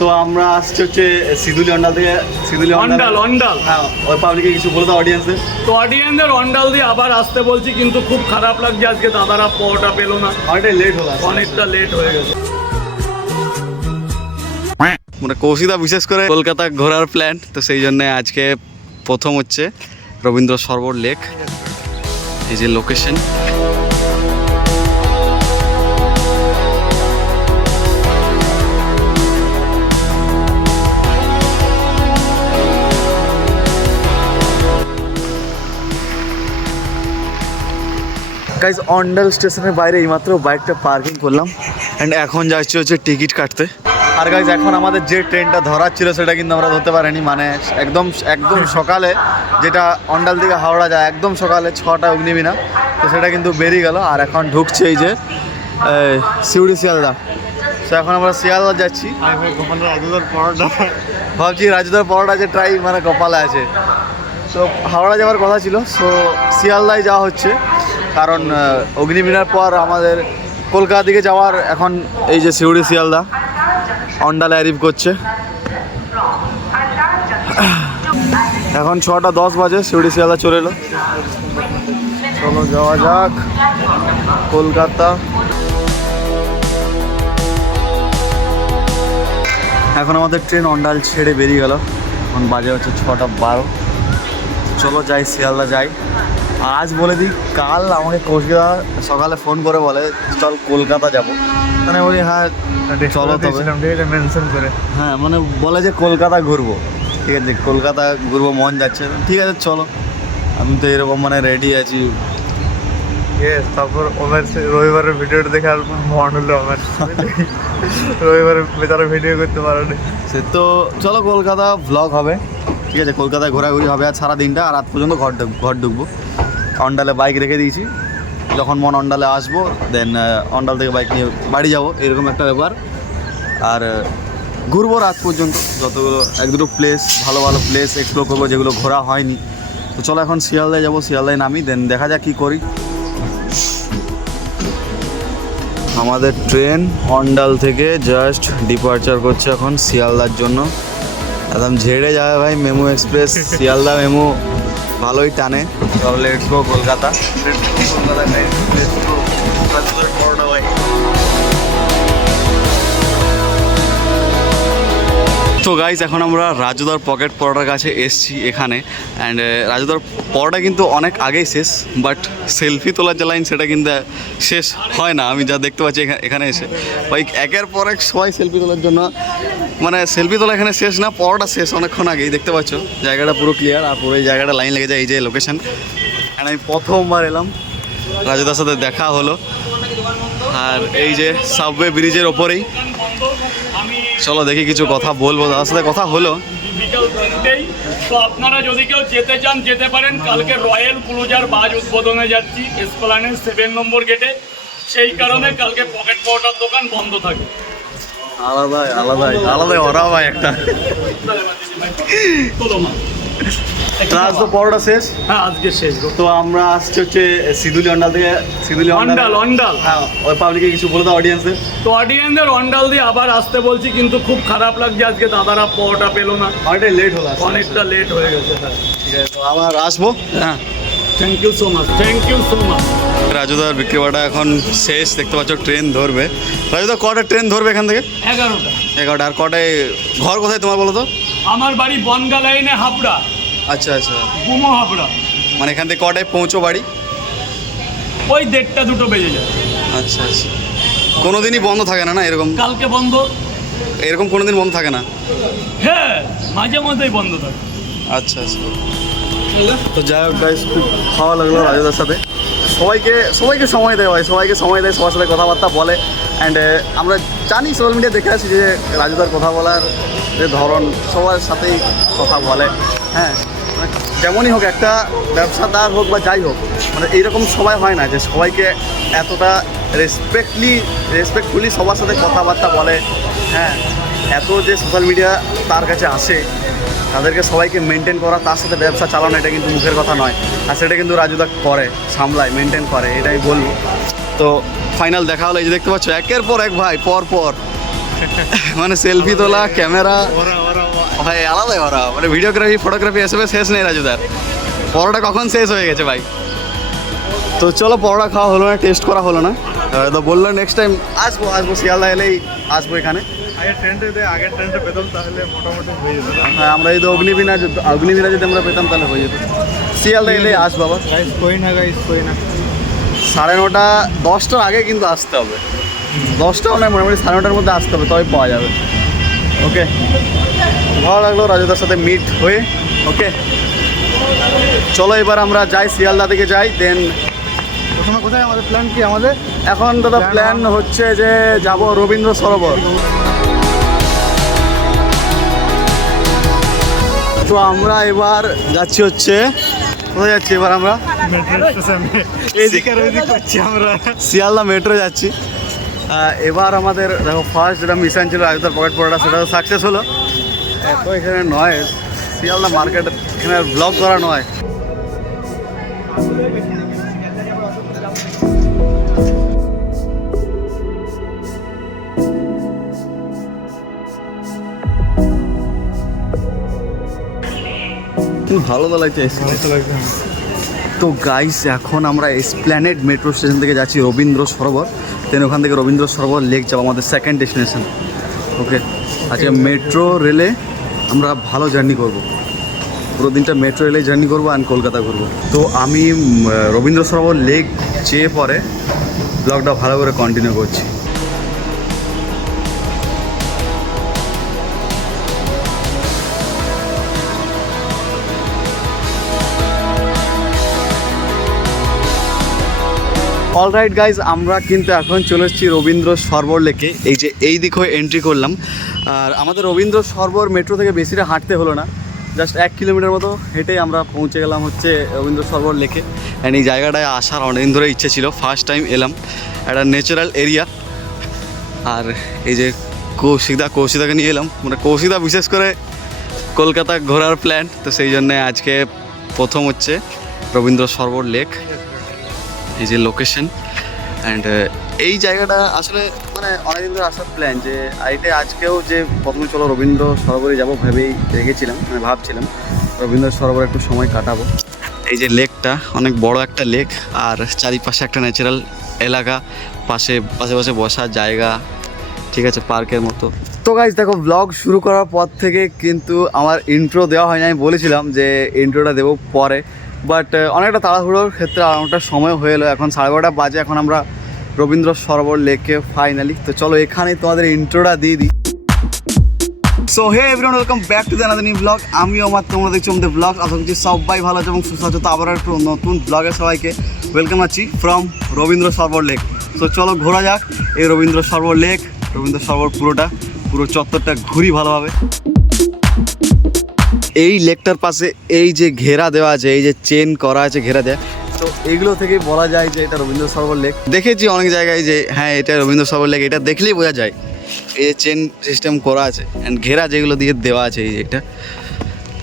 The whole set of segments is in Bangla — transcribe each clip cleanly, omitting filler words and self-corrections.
তো আমরা আসছি হচ্ছে সিধুলি অন্ডাল থেকে। সিধুলি অন্ডাল হ্যাঁ, ওই পাবলিকে কিছু বলে দাও অডিয়েন্সে। তো অডিয়েন্সের অন্ডাল দিয়ে আবার আসতে বলছি, কিন্তু খুব খারাপ লাগছে আজকে দাদারা পটা পেলো না, অনেকটাই লেট হলো, অনেকটা লেট হয়ে গেছে। মানে কৌশিদা বিশেষ করে কলকাতা ঘোরার প্ল্যান, তো সেই জন্য আজকে প্রথম হচ্ছে রবীন্দ্র সরোবর লেক। এই যে লোকেশন, গাইজ অন্ডাল স্টেশনের বাইরে এইমাত্র বাইকটা পার্কিং করলাম অ্যান্ড এখন যাচ্ছি হচ্ছে টিকিট কাটতে। আর গাইজ এখন আমাদের যে ট্রেনটা ধরার ছিল সেটা কিন্তু আমরা ধরতে পারিনি, মানে একদম সকালে, যেটা অন্ডাল থেকে হাওড়া যায় একদম সকালে 6টা অগ্নিমিনা, তো সেটা কিন্তু বেরিয়ে গেল। আর এখন ঢুকছে এই যে সিউড়ি শিয়ালদা। তো এখন আমরা শিয়ালদা যাচ্ছি। ভাবছি রাজুদার পরোটা যে ট্রাই মানে কপালে আছে। তো হাওড়া যাওয়ার কথা ছিল, সো শিয়ালদায় যাওয়া হচ্ছে, কারণ অগ্নিমিনার পর আমাদের কলকাতা দিকে যাওয়ার এখন এই যে সিউড়ি শিয়ালদা অন্ডালে অ্যারিভ করছে। এখন 6টা 10 বাজে, সিউড়ি শিয়ালদা চলে এলো। চলো যাওয়া যাক কলকাতা। এখন আমাদের ট্রেন অন্ডাল ছেড়ে বেরিয়ে গেল, এখন বাজে হচ্ছে 6টা 12। চলো যাই, শিয়ালদা যাই। আজ বলে দিই, কাল আমাকে কৌশিকদা সকালে ফোন করে বলে চল কলকাতা যাবো, মানে বলি হ্যাঁ চলো তবে, মেনশন করে হ্যাঁ, মানে বলে যে কলকাতা ঘুরবো, ঠিক আছে কলকাতা ঘুরবো, মন যাচ্ছে, ঠিক আছে চলো। আমি তো এরকম মানে রেডি আছি। তারপর ওমের রবিবারের ভিডিওটা দেখে আর মন হলো আমার, রবিবারে বেচারা ভিডিও করতে পারেনি। সে তো চলো কলকাতা ভ্লগ হবে, ঠিক আছে কলকাতায় ঘোরাঘুরি হবে আর সারা দিনটা, আর রাত পর্যন্ত ঘর ঢুকবো। অন্ডালে বাইক রেখে দিয়েছি, যখন মন অন্ডালে আসবো দেন অন্ডাল থেকে বাইক নিয়ে বাড়ি যাবো, এরকম একটা ব্যাপার। আর ঘুরবো রাত পর্যন্ত, যতগুলো 1-2 প্লেস, ভালো ভালো প্লেস এক্সপ্লোর করবো যেগুলো ঘোরা হয়নি। তো চলো এখন শিয়ালদায় যাবো, শিয়ালদায় নামি, দেন দেখা যাক কী করি। আমাদের ট্রেন অন্ডাল থেকে জাস্ট ডিপার্চার করছে এখন শিয়ালদার জন্য। একদম ঝেড়ে যাবে ভাই মেমু এক্সপ্রেস, শিয়ালদা মেমু ভালোই টানে। সব লেটস গো কলকাতা। তো গাইজ এখন আমরা রাজুদার পকেট পরোটার কাছে এসছি এখানে, অ্যান্ড রাজুদার পরোটা কিন্তু অনেক আগেই শেষ, বাট সেলফি তোলার যে লাইন সেটা কিন্তু শেষ হয় না। আমি যা দেখতে পাচ্ছি এখানে এসে ভাই একের পর এক সবাই সেলফি তোলার জন্য, মানে সেলফি তোলা এখানে শেষ না, পরোটা শেষ অনেকক্ষণ আগেই। দেখতে পাচ্ছ জায়গাটা পুরো ক্লিয়ার, আর পুরো এই জায়গাটা লাইন লেগে যায়, এই যে লোকেশন। অ্যান্ড আমি প্রথমবার এলাম, রাজুদার সাথে দেখা হলো, আর এই যে সাবওয়ে ব্রিজের ওপরেই। চলো দেখি কিছু কথা বলবো, তার সাথে কথা হলো। বিকাল 3টেই, তো আপনারা যদি কেউ যেতে চান যেতে পারেন। কালকে রয়্যাল ক্রুজার বাজ উদ্বোধনে যাচ্ছি এসপ্লানেড 7 নম্বর গেটে, সেই কারণে কালকে পকেট পাউডার দোকান বন্ধ থাকে। আলাদাই ওরা ভাই একটা। আজ তো পরোটা শেষ, হ্যাঁ আজকে শেষ। তো আমরা আসছি হচ্ছে সিধুলি অন্ডাল থেকে। সিধুলি অন্ডাল হ্যাঁ, ওই পাবলিকে কিছু বলে দাও অডিয়েন্সে। তো অডিয়েন্সের অন্ডাল দিয়ে আবার আসতে বলছি, কিন্তু খুব খারাপ লাগছে আজকে দাদারা পটা পেলো না, অনেকটাই লেট হলো, অনেকটা লেট হয়ে গেছে। ঠিক আছে, তো আবার আসবো। হ্যাঁ, thank you so much, thank you so much. রাজুদার বিক্রি বাটা এখন শেষ, দেখতে পাচ্ছ ট্রেন ধরবে। রাজুদা কটা ট্রেন ধরবে এখান থেকে? 11টা। 11টা। আর কটায় ঘর কোথায় তোমার বলো তো? আমার বাড়ি বনগা লাইনে, হাবড়া। আচ্ছা আচ্ছা, গুমো হাবড়া। মানে এখান থেকে কটায় পৌঁছো বাড়ি? ওই 1:30-2 বেজে যায়। আচ্ছা আচ্ছা, কোনো দিনই বন্ধ থাকে না না এরকম? কালকে বন্ধ। এরকম কোনো দিন বন্ধ থাকে না? হ্যাঁ মাঝে মাঝেই বন্ধ থাকে। আচ্ছা আচ্ছা, তো যাই হোক গাইস, খুব ভালো লাগলো রাজুদার সাথে। সবাইকে সময় দেয় ভাই, সবাইকে সময় দেয়, সবার সাথে কথাবার্তা বলে। অ্যান্ড আমরা জানি, সোশ্যাল মিডিয়া দেখে আছি যে রাজুদার কথা বলার যে ধরন, সবার সাথেই কথা বলে। হ্যাঁ, মানে যেমনই হোক, একটা ব্যবসাদার হোক বা যাই হোক, মানে এইরকম সবাই হয় না যে সবাইকে এতটা রেসপেক্টফুলি সবার সাথে কথাবার্তা বলে। হ্যাঁ, এত যে সোশ্যাল মিডিয়া তার কাছে আসে, তাদেরকে সবাইকে মেনটেন করা, তার সাথে ব্যবসা চালানো, এটা কিন্তু মুখের কথা নয়। আর সেটা কিন্তু রাজুদা করে, সামলায়, মেনটেন করে, এটাই বলবো। তো ফাইনাল দেখা হলো, এই যে দেখতে পাচ্ছ একের পর এক ভাই পর মানে সেলফি তোলা ক্যামেরা ওরা ওরা ভাই আলাদাই ওরা, মানে ভিডিওগ্রাফি ফটোগ্রাফি এসবে শেষ নেই রাজুদার। পরোটা কখন শেষ হয়ে গেছে ভাই। তো চলো পরোটা খাওয়া হলো না, টেস্ট করা হলো না। তো বললো নেক্সট টাইম আসবো শিয়ালদা এলেই আসবো এখানে। আগের ট্রেনটা পেতাম তাহলে মোটামুটি হয়ে যেত। হ্যাঁ আমরা যদি অগ্নিবীণা যদি আমরা পেতাম তাহলে হয়ে যেত। শিয়ালদা এলেই আসবো আবার। গাইস कोई ना 9:30 10টার আগে কিন্তু আসতে হবে। 10টাও নয়, মোটামুটি 9:30 মধ্যে আসতে হবে, তবে পাওয়া যাবে। ওকে, ভালো লাগলো রাজুদার সাথে মিট হয়ে। ওকে চলো এবার আমরা যাই, শিয়ালদা থেকে যাই। দেন প্রথমে কোথায় আমাদের প্ল্যান কি আমাদের? এখন দাদা প্ল্যান হচ্ছে যে যাব রবীন্দ্র সরোবর। তো আমরা এবার যাচ্ছি হচ্ছে, কোথায় যাচ্ছি এবার আমরা? মেট্রো স্টেশনে এদিক আর ওইদিক করছি আমরা। শিয়ালদা মেট্রো যাচ্ছি। এবার আমাদের দেখো ফার্স্ট যেটা মিশন ছিল রাজুদার পকেট পড়াটা, সেটা সাকসেস হলো। এত এখানে নয় শিয়ালদা মার্কেট, এখানে ব্লগ করা নয়। ভালো তো লাগছে। তো গাইস এখন আমরা এসপ্ল্যানেড মেট্রো স্টেশন থেকে যাচ্ছি রবীন্দ্র সরোবর। দেন ওখান থেকে রবীন্দ্র সরোবর লেক যাবো আমাদের সেকেন্ড ডেস্টিনেশন। ওকে, আজকে মেট্রো রেলে আমরা ভালো জার্নি করব, পুরো দিনটা মেট্রো রেলে জার্নি করবো অ্যান্ড কলকাতা ঘুরবো। তো আমি রবীন্দ্র সরোবর লেক যেয়ে পরে ব্লগটা ভালো করে কন্টিনিউ করছি। অলরাইট গাইজ, আমরা কিন্তু এখন চলে এসেছি রবীন্দ্র সরোবর লেকে। এই যে এই দিক হয়ে এন্ট্রি করলাম। আর আমাদের রবীন্দ্র সরোবর মেট্রো থেকে বেশিটা হাঁটতে হলো না, জাস্ট 1 কিলোমিটার মতো হেঁটেই আমরা পৌঁছে গেলাম হচ্ছে রবীন্দ্র সরোবর লেকে। অ্যান্ড এই জায়গাটায় আসার অনেকদিন ধরে ইচ্ছে ছিল, ফার্স্ট টাইম এলাম। একটা ন্যাচারাল এরিয়া। আর এই যে কৌশিদাকে নিয়ে এলাম, মানে কৌশিদা বিশেষ করে কলকাতা ঘোরার প্ল্যান, তো সেই জন্যে আজকে প্রথম হচ্ছে রবীন্দ্র সরোবর লেক। এই যে লোকেশন অ্যান্ড এই জায়গাটা আসলে মানে অনেকদিন ধরে আসার প্ল্যান, যে আজকেও যে প্রথমে চলো রবীন্দ্র সরোবরে যাবো ভেবেই রেখেছিলাম, মানে ভাবছিলাম রবীন্দ্র সরোবরে একটু সময় কাটাবো। এই যে লেকটা অনেক বড় একটা লেক, আর চারিপাশে একটা ন্যাচারাল এলাকা, পাশে বসার জায়গা, ঠিক আছে, পার্কের মতো। তো গাইজ দেখো, ব্লগ শুরু করার পর থেকে কিন্তু আমার ইন্ট্রো দেওয়া হয়নি। আমি বলেছিলাম যে ইন্ট্রোটা দেবো পরে, বাট অনেকটা তাড়াহুড়োর ক্ষেত্রে অনেকটা সময় হয়ে এলো। এখন 12:30 বাজে, এখন আমরা রবীন্দ্র সরোবর লেকে ফাইনালি। তো চলো এখানে তোমাদের ইন্ট্রোটা দিয়ে দিই। So hey everyone, welcome back to the another new blog. আমি আমার তোমরা দেখছি আমাদের ব্লগ। আশা করছি সবাই ভালো আছে এবং সুস্থ আছে। তো আবার একটু নতুন ব্লগে সবাইকে ওয়েলকাম আছি ফ্রম রবীন্দ্র সরোবর লেক। তো চলো ঘোরা যাক এই রবীন্দ্র সরোবর লেক, রবীন্দ্র সরোবর পুরো চত্বরটা ঘুরি ভালোভাবে। এই লেকটার পাশে এই যে ঘেরা দেওয়া আছে, এই যে চেন করা আছে ঘেরা দেওয়া, তো এগুলো থেকে বলা যায় যে এটা রবীন্দ্র সরোবর লেক। দেখেছি অনেক জায়গায় যে হ্যাঁ এটা রবীন্দ্র সরোবর লেক, এটা দেখলেই বোঝা যায়। এই যে চেন সিস্টেম করা আছে অ্যান্ড ঘেরা যেগুলো দিয়ে দেওয়া আছে, এই এটা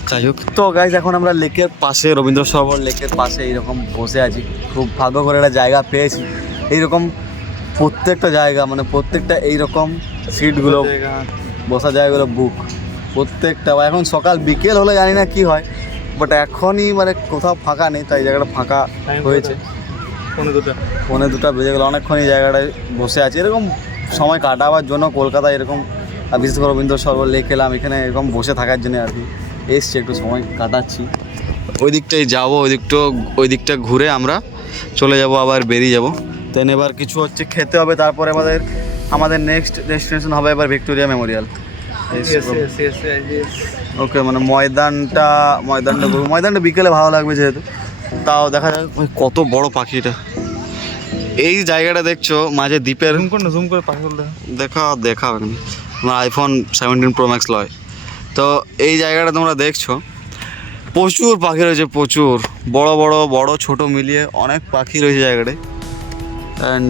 যাই হোক। তো গাইজ এখন আমরা লেকের পাশে, রবীন্দ্র সরোবর লেকের পাশে এইরকম বসে আছি। খুব ভাগ্য করে একটা জায়গা পেয়েছি। এইরকম প্রত্যেকটা জায়গা, মানে প্রত্যেকটা এইরকম সিটগুলো, বসার জায়গাগুলো বুক প্রত্যেকটা। এখন সকাল বিকেল হলে জানি না কি হয়, বাট এখনই মানে কোথাও ফাঁকা নেই, তাই জায়গাটা ফাঁকা হয়েছে। 2:45 বেজে গেলো, অনেকক্ষণ এই জায়গাটায় বসে আছে এরকম সময় কাটাবার জন্য। কলকাতায় এরকম বিশেষ করে রবীন্দ্র সরোবর লেক এলাম, এখানে এরকম বসে থাকার জন্য আর কি এসছি, একটু সময় কাটাচ্ছি। ওই দিকটাই যাবো, ওই দিকটা ঘুরে আমরা চলে যাব, আবার বেরিয়ে যাব। দেন এবার কিছু হচ্ছে খেতে হবে, তারপরে আমাদের নেক্সট ডেস্টিনেশন হবে এবার ভিক্টোরিয়া মেমোরিয়াল। ওকে, মানে ময়দানটা বিকেলে ভালো লাগবে যেহেতু। তাও দেখা যাক কত বড় পাখিটা। এই জায়গাটা দেখছো মাঝে দ্বীপের, জুম করে পাখি বলতে দেখা আমার আইফোন 17 Pro Max লয়। তো এই জায়গাটা তোমরা দেখছো প্রচুর পাখি রয়েছে, প্রচুর বড় ছোট মিলিয়ে অনেক পাখি রয়েছে জায়গাটায়। অ্যান্ড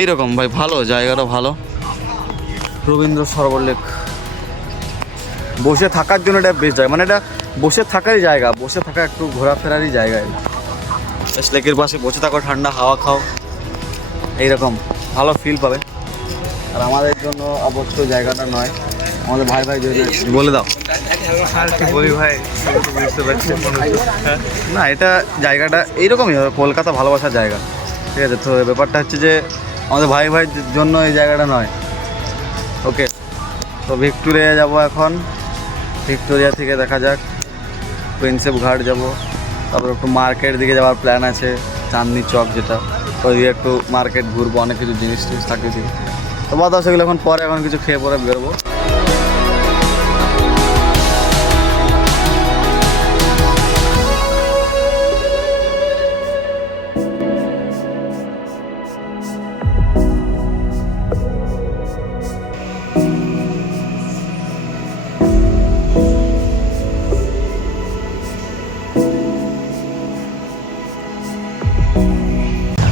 এইরকম ভাই ভালো, জায়গাটা ভালো। রবীন্দ্র সরোবর লেক বসে থাকার জন্য এটা বেস্ট জায়গা, মানে এটা বসে থাকারই জায়গা, বসে থাকা একটু ঘোরাফেরারই জায়গায়। লেকের পাশে বসে থাকো, ঠান্ডা হাওয়া খাও, এইরকম ভালো ফিল পাবে। আর আমাদের জন্য অবশ্য জায়গাটা নয়, আমাদের ভাই ভাই জন্য বলে দাও। আর কি বলি ভাই, বুঝতে পারছি না এটা জায়গাটা এইরকমই হবে, কলকাতা ভালোবাসার জায়গা, ঠিক আছে। তো ব্যাপারটা হচ্ছে যে আমাদের ভাই ভাই জন্য এই জায়গাটা নয়। ওকে, তো ভিক্টোরিয়া যাব এখন। ভিক্টোরিয়া থেকে দেখা যাক প্রিন্সেপ ঘাট যাব, তারপর একটু মার্কেট দিকে যাওয়ার প্ল্যান আছে, চাঁদনি চক যেটা, ওইদিকে একটু মার্কেট ঘুরবো, অনেক কিছু জিনিস টিনিস থাকে দিকে। তো বাদ সেগুলো এখন পরে, এখন কিছু খেয়ে পরে বেরোবো।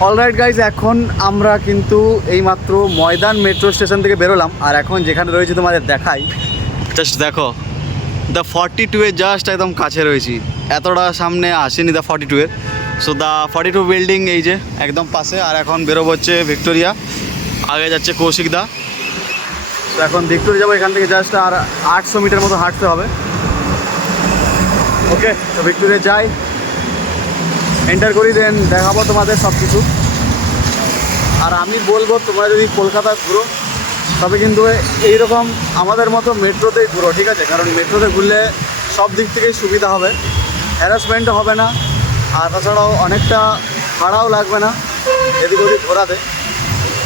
অলরাইট গাইজ, এখন আমরা কিন্তু এইমাত্র ময়দান মেট্রো স্টেশন থেকে বেরোলাম, আর এখন যেখানে রয়েছে তোমাদের দেখাই, জাস্ট দেখো দ্য 42-এর জাস্ট একদম কাছে রয়েছি, এতটা সামনে আসেনি দ্য 42-এর। সো দ্য 42 বিল্ডিং এই যে একদম পাশে, আর এখন বেরোবো হচ্ছে ভিক্টোরিয়া, আগে যাচ্ছে কৌশিকদা। তো এখন ভিক্টোরিয়া যাবো, এখান থেকে জাস্ট আর 800 মিটার মতো হাঁটতে হবে। ওকে, তো ভিক্টোরিয়া যাই, এন্টার করি, দেন দেখাবো তোমাদের সব কিছু। আর আমি বলবো তোমরা যদি কলকাতা ঘুরো তবে কিন্তু এইরকম আমাদের মতো মেট্রোতেই ঘুরো, ঠিক আছে? কারণ মেট্রোতে ঘুরলে সব দিক থেকেই সুবিধা হবে, হ্যারাসমেন্টও হবে না, আর তাছাড়াও অনেকটা ভাড়াও লাগবে না এদিক ওদিক ঘোরাতে।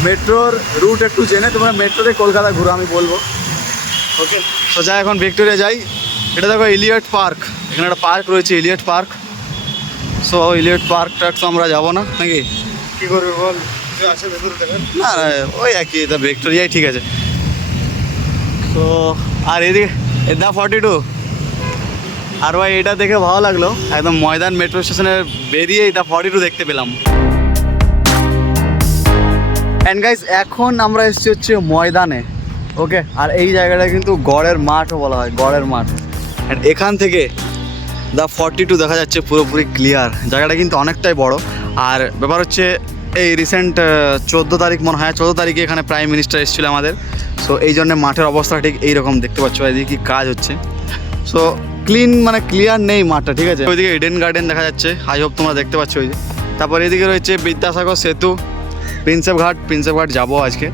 মেট্রোর রুট একটু জেনে তোমরা মেট্রোতে কলকাতা ঘুরো, আমি বলবো। ওকে, তো যাই এখন ভিক্টোরিয়া যাই। এটা দেখো ইলিয়ট পার্ক, এখানে একটা পার্ক রয়েছে ইলিয়ট পার্ক। সো ইলিয়ট পার্কটা তো আমরা যাবো না নাকি? কি করবে বল, কিছু আছে ভেতরে দেবেন? না না, ওই একই, এটা ভিক্টোরিয়াই ঠিক আছে। তো আর এদিকে দা 42, আর ভাই এটা দেখে ভালো লাগলো, একদম ময়দান মেট্রো স্টেশনের বেরিয়েই দা 42 দেখতে পেলাম। অ্যান্ড গাইজ, এখন আমরা এসেছি হচ্ছে ময়দানে। ওকে, আর এই জায়গাটা কিন্তু গড়ের মাঠও বলা হয়, গড়ের মাঠ। অ্যান্ড এখান থেকে দা 42 দেখা যাচ্ছে পুরোপুরি ক্লিয়ার, জায়গাটা কিন্তু অনেকটাই বড়। আর ব্যাপার হচ্ছে এই রিসেন্ট 14 তারিখ মনে হয়, 14 তারিখে এখানে প্রাইম মিনিস্টার এসেছিলো আমাদের। সো এই জন্য মাঠের অবস্থা ঠিক এইরকম দেখতে পাচ্ছ, এদিকে কী কাজ হচ্ছে। সো ক্লিন মানে ক্লিয়ার নেই মাঠটা, ঠিক আছে। ওইদিকে ইডেন গার্ডেন দেখা যাচ্ছে, আই হোপ তোমরা দেখতে পাচ্ছ ওই যে। তারপর এদিকে রয়েছে বিদ্যাসাগর সেতু, প্রিন্সেপ ঘাট যাবো আজকে।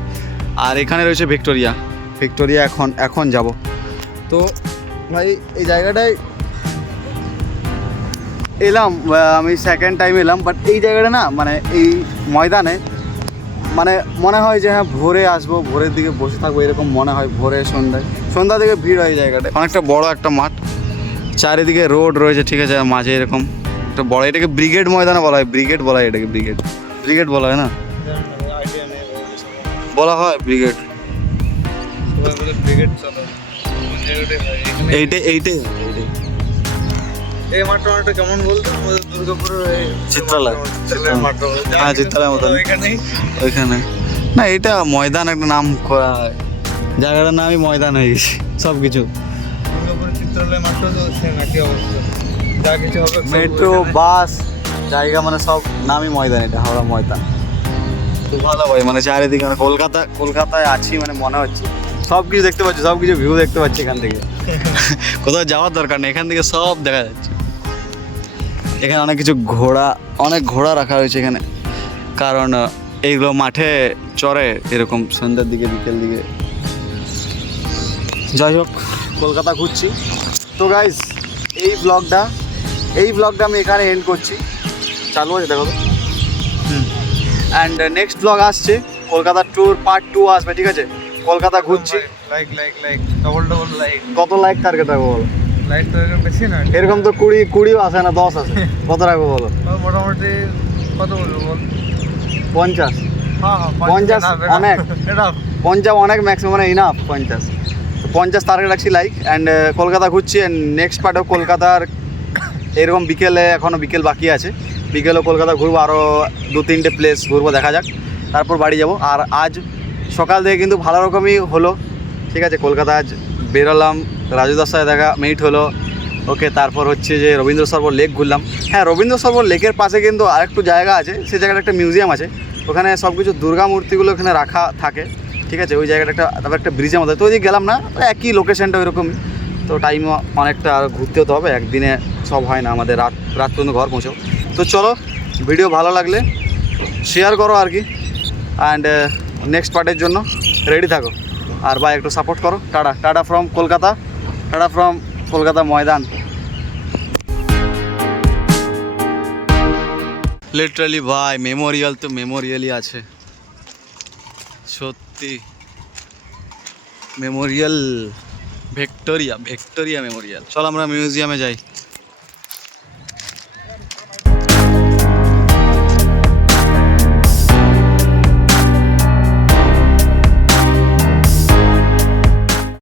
আর এখানে রয়েছে ভিক্টোরিয়া এখন যাব। তো ভাই এই জায়গাটায় এলাম, আমি সেকেন্ড টাইম এলাম, বাট এই জায়গাটা না মানে এই ময়দানে মানে মনে হয় যে হ্যাঁ ভোরে আসবো, ভোরের দিকে বসে থাকবো, এরকম মনে হয়। ভোরে সন্ধ্যা থেকে ভিড় হয় এই জায়গাটায়। অনেকটা বড় একটা মাঠ, চারিদিকে রোড রয়েছে, ঠিক আছে, মাঝে এরকম একটা বড়, এটাকে ব্রিগেড ময়দানে বলা হয়, এটাকে ব্রিগেড বলা হয় না, বলা হয় ব্রিগেড। সবাই বলে ব্রিগেড চলো, কোন জায়গাটায় হয়? এইটাই এই মাঠটা অনেকটা কেমন বলতো, আমাদের দুর্গাপুরের চিত্রালয় মাঠটা, হ্যাঁ চিত্রালয় মতন ওইখানে না, এটা ময়দান একটা নাম করা হয়, জায়গাটার নামই ময়দান হয়ে গেছে সব কিছু। দুর্গাপুরের চিত্রালয় মাঠটা তো সেম একই অবস্থা, যা কিছু হবে মেট্রো বাস জায়গা মানে সব নামই ময়দান, এটা হাওড়া ময়দান। খুব ভালো ভাই, মানে চারিদিকে মানে কলকাতায় আছি মানে মনে হচ্ছে সব কিছু দেখতে পাচ্ছি, সব কিছু ভিউ দেখতে পাচ্ছি এখান থেকে। কোথাও যাওয়ার দরকার নেই, এখান থেকে সব দেখা যাচ্ছে। এখানে অনেক কিছু অনেক ঘোড়া রাখা হয়েছে এখানে, কারণ এইগুলো মাঠে চড়ে এরকম সন্ধ্যার দিকে, বিকেল দিকে। যাই হোক, কলকাতা ঘুরছি। তো গাইজ, এই ব্লগটা আমি এখানে এন্ড করছি। চালু আছে দেখো। অ্যান্ড নেক্সট ব্লগ আসছে, কলকাতা ট্যুর পার্ট 2 আসবে, ঠিক আছে? কলকাতা ঘুরছি। Like double like. কত লাইক টার্গেট রাখবো বলো? লাইক তো বেশি না, এরকম তো 20 আসে না, 10 আসে। কত রাখবো বলো? মোটামুটি কত বলবো বল? 50। হ্যাঁ 50 অনেক, এটা 50 অনেক, ম্যাক্সিমাম মানে ইনাফ 50। তো 50 টার্গেট রাখছি লাইক। অ্যান্ড কলকাতা ঘুরছি। অ্যান্ড নেক্সট পার্টও কলকাতার এরকম বিকেলে, এখনও বিকেল বাকি আছে, বিকেলেও কলকাতা ঘুরবো, আরও 2-3টে প্লেস ঘুরবো, দেখা যাক, তারপর বাড়ি যাব। আর আজ সকাল থেকে কিন্তু ভালো রকমই হলো, ঠিক আছে? কলকাতা আজ বেরোলাম, রাজুদার সাথে দেখা মিট হলো। ওকে, তারপর হচ্ছে যে রবীন্দ্র সরোবর লেক ঘুরলাম। হ্যাঁ, রবীন্দ্র সরোবর লেকের পাশে কিন্তু আরেকটু জায়গা আছে, সেই জায়গাটা একটা মিউজিয়াম আছে, ওখানে সব কিছু দুর্গা মূর্তিগুলো ওখানে রাখা থাকে। ঠিক আছে, ওই জায়গাটা একটা, তারপর একটা ব্রিজের মধ্যে, তো ওইদিকে গেলাম না, একই লোকেশনটা ওইরকমই, তো টাইম অনেকটা আর ঘুরতে হতে হবে, একদিনে সব হয় না আমাদের, রাত পর্যন্ত ঘর পৌঁছাও। তো চলো, ভিডিও ভালো লাগলে শেয়ার করো আর কি, অ্যান্ড নেক্সট পার্টের জন্য রেডি থাকো, আর ভাই একটু সাপোর্ট করো। Tata tata from Kolkata, tata from Kolkata Maidan. Literally ভাই মেমোরিয়াল তো মেমোরিয়ালই আছে, সত্যি মেমোরিয়াল, ভিক্টোরিয়া মেমোরিয়াল। চল আমরা মিউজিয়ামে যাই।